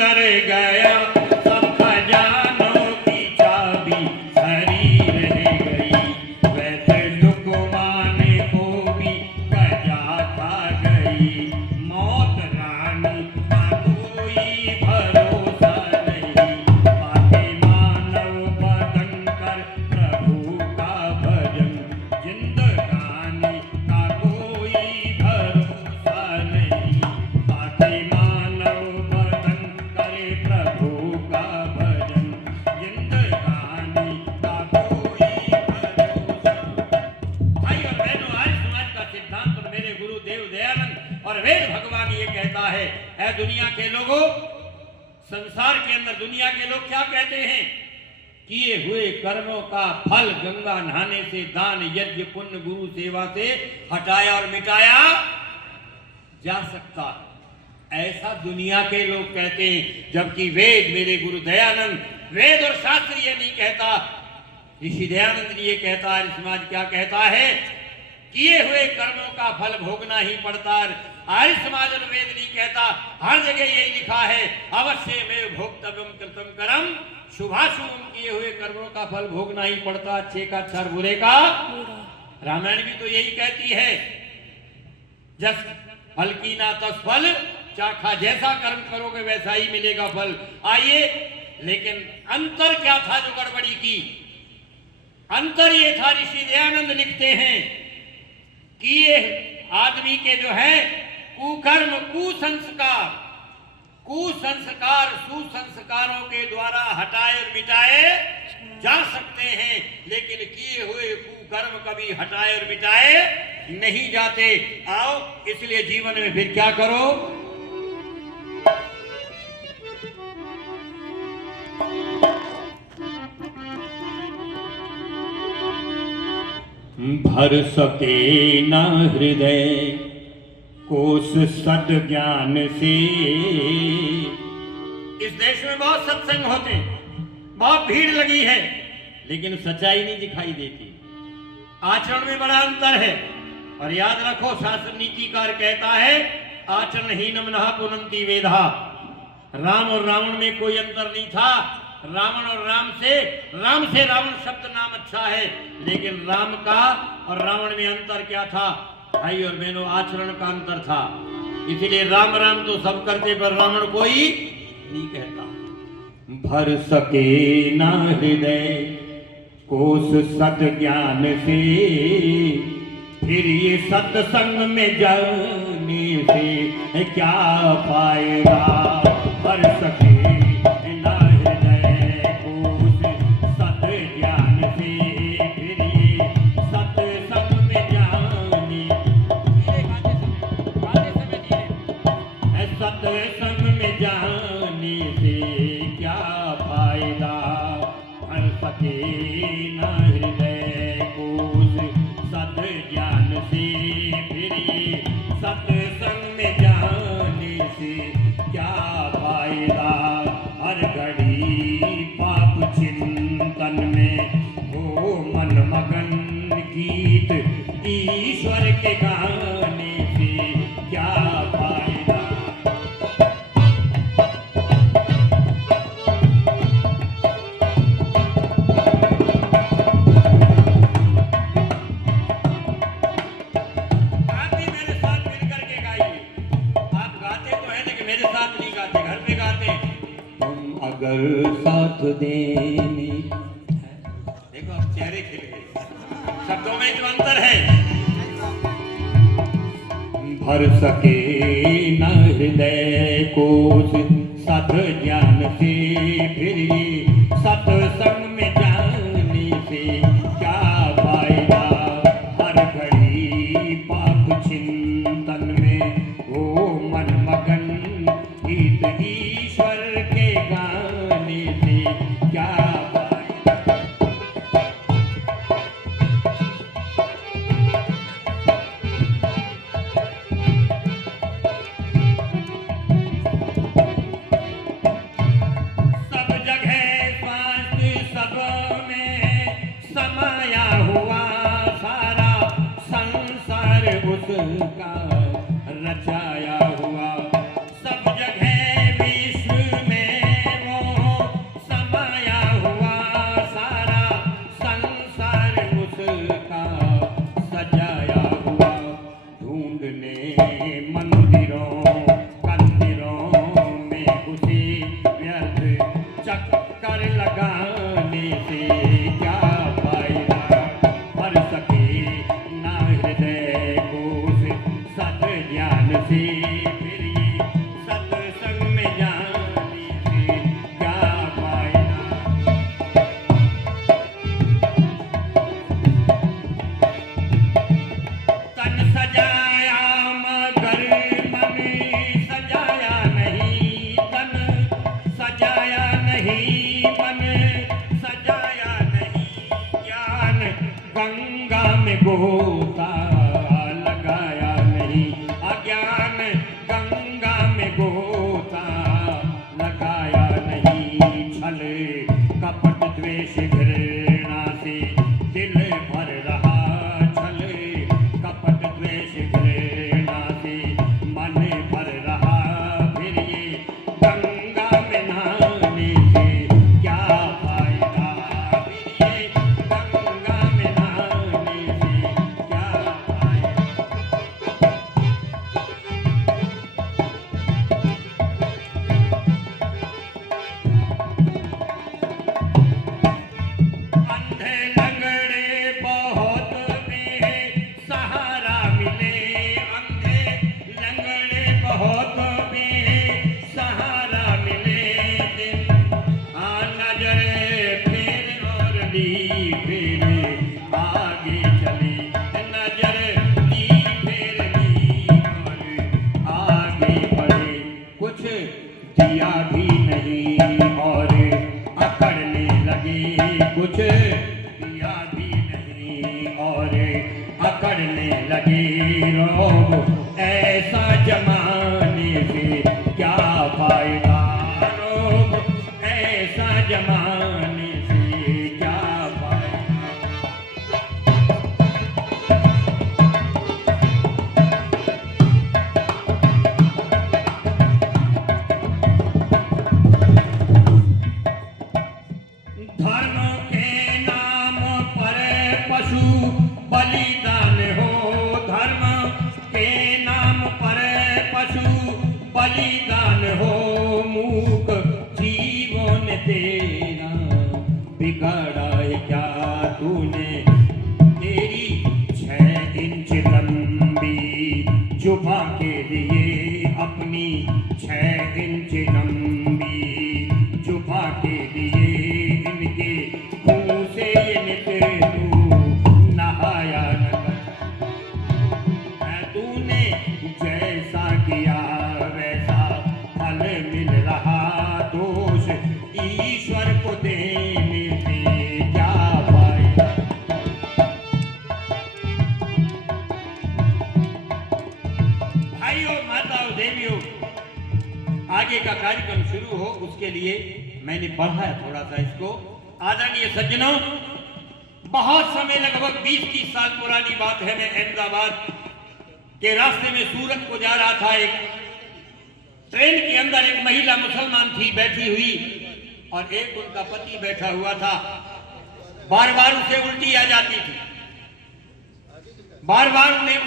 अंदर गया, सब खजानों की चाबी हरी रह गई। वैसे लुकमान को भी कजा खा गई। मौत रानी का कोई भरोसा नहीं, पाके मानव बदन कर प्रभु का भजन। जिंदगानी का कोई भरोसा नहीं, पाके मानव बदन करे प्रभु का भजन। जिंदगानी का कोई भरोसा। भाई और बहनों, आज समाज का सिद्धांत और मेरे गुरुदेव दयानंद और वेद भगवान ये कहता है, ऐ दुनिया के लोगों, संसार के अंदर दुनिया के लोग क्या कहते हैं? किए हुए कर्मों का फल गंगा नहाने से, दान यज्ञ पुण्य गुरु सेवा से हटाया और मिटाया जा सकता। ऐसा दुनिया के लोग कहते हैं, जबकि वेद, मेरे गुरु दयानंद, वेद और शास्त्र ये नहीं कहता। ऋषि दयानंद जी ये कहता है, समाज क्या कहता है? किए हुए कर्मों का फल भोगना ही पड़ता है। आर्य समाज और वेद नहीं कहता, हर जगह यही लिखा है, अवश्य में भोक्तव्यम कृतम कर्म शुभाशुभम। किए हुए कर्मों का फल भोगना ही पड़ता, अच्छे का अच्छा, बुरे का। रामायण भी तो यही कहती है, जस फल की ना तस फल चाखा, जैसा कर्म करोगे वैसा ही मिलेगा फल। आइए, लेकिन अंतर क्या था जो गड़बड़ी की? अंतर ये था, ऋषि दयानंद लिखते हैं कि ये आदमी के जो है कुकर्म, कुसंस्कार, कुसंस्कार सुसंस्कारों के द्वारा हटाए और मिटाए जा सकते हैं, लेकिन किए हुए कुकर्म कभी हटाए और मिटाए नहीं जाते। आओ, इसलिए जीवन में फिर क्या करो? भर सके न हृदय कोश सद ज्ञान से। इस देश में बहुत सत्संग होते, बहुत भीड़ लगी है, लेकिन सच्चाई नहीं दिखाई देती। आचरण में बड़ा अंतर है। और याद रखो, शास्त्र नीतिकार कहता है, आचरणहीनम नः पुनन्ति वेदा। राम और रावण में कोई अंतर नहीं था। रावण और राम से रावण शब्द नाम अच्छा है, लेकिन राम का और रावण में अंतर क्या था? भाई और बहनों, आचरण का अंतर था। इसलिए राम राम तो सब करते, पर रावण कोई नहीं कहता। भर सके ना हृदय कोश सत ज्ञान से, फिर ये सत्संग में जाने से क्या फायदा? भर सके ना हृदय कोश सत ज्ञान से, फिर ये सत्संग में जाने। सत्संग में जाने से क्या फायदा? भर सके ना हृदय कोश सत ज्ञान से, फिर ये सत्संग में जाने से क्या फायदा? हर घड़ी पाप चिंतन में हो मन मगन, गीत ईश्वर के गाने से क्या फायदा? अगर साथ देने, देखो अब चेहरे खिल गए, शब्दों में जो अंतर है। भर सके न हृदय कोश सत ज्ञान से, फिर ये सत्संग में जाने से क्या फायदा? हर घड़ी पाप चिंतन में हो मन मगन, गीत ईश्वर के गाने से क्या फायदा? सब जगह स्वास्थ्य सब में समाया हुआ, सारा संसार उसका रचाया हुआ। सब जगह विश्व में गोता लगाया नहीं, अज्ञान गंगा में गोता लगाया नहीं। छल कपट द्वेष घृणा से दिल भर रहा, छल कपट द्वेष घृणा से मन भर रहा। फिर ये गंगा में नहाने से क्या फायदा, फिर ये गंगा में नहाने से क्या फायदा। अंधे लंगड़े बहुत बेसहारा मिले, अंधे लंगड़े बहुत बेसहारा मिले। नजर फिर और ली फिर आगे चली, नजर ली फिर ली और आगे बढ़े। कुछ दिया भी नहीं और अकड़ने लगे, कुछ दिया भी नहीं और अकड़ने लगे। रोग ऐसा जमाने से क्या फायदा, रोग ऐसा जमाने से क्या फायदा। धर्म के नाम पर पशु बलिदान हो, धर्म के नाम पर पशु बलिदान हो। मूक जीवन तेरा बिगड़ा है क्या तूने, तेरी 6 इंच लंबी जुबा के लिए, अपनी 6 इंच लंबी जुबा के लिए इनके मुंह से ये नित तू नहाया न कर। तूने जैसा किया वैसा फल मिल रहा, दोष ईश्वर को देने से क्या फायदा। भाइयों माताओं देवियों, आगे का कार्यक्रम शुरू हो उसके लिए मैंने बढ़ाया थोड़ा सा इसको। आदरणीय सज्जनों, बहुत समय लगभग 20-30 साल पुरानी बात है। मैं अहमदाबाद के रास्ते में सूरत को जा रहा था। एक ट्रेन के अंदर एक महिला मुसलमान थी बैठी हुई और एक उनका पति बैठा हुआ था। बार बार उसे उल्टी आ जाती थी, बार बार उन्हें